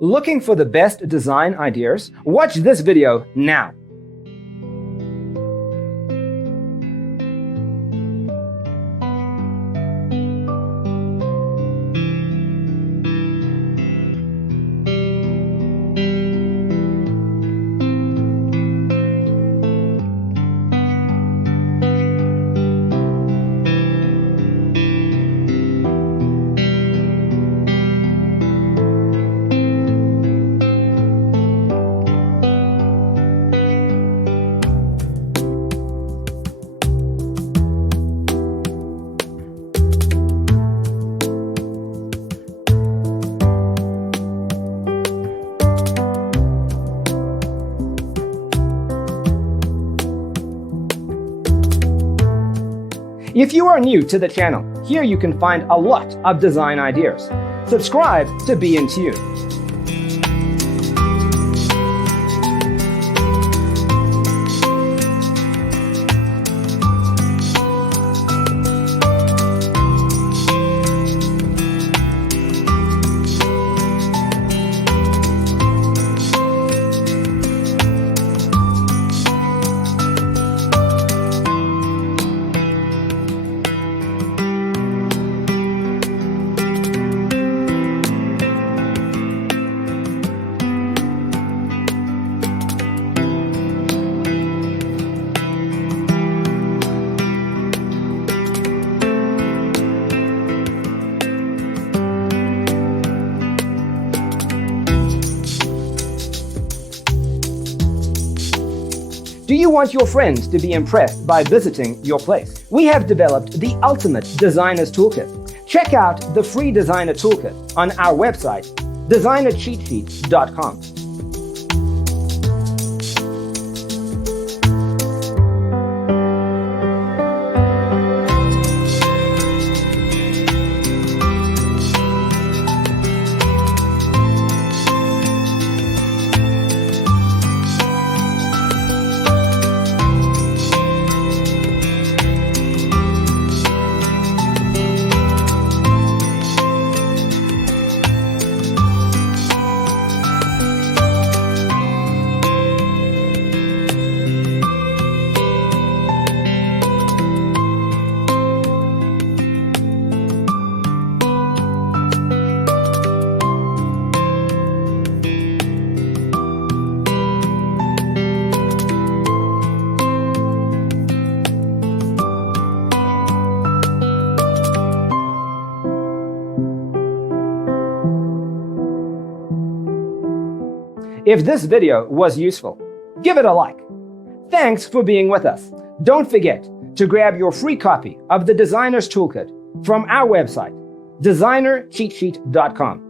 Looking for the best design ideas? Watch this video now. If you are new to the channel, here you can find a lot of design ideas. Subscribe to be in tune. Do you want your friends to be impressed by visiting your place? We have developed the ultimate designer's toolkit. Check out the free designer toolkit on our website, designercheatsheet.com. If this video was useful, give it a like. Thanks for being with us. Don't forget to grab your free copy of the Designer's Toolkit from our website, designercheatsheet.com.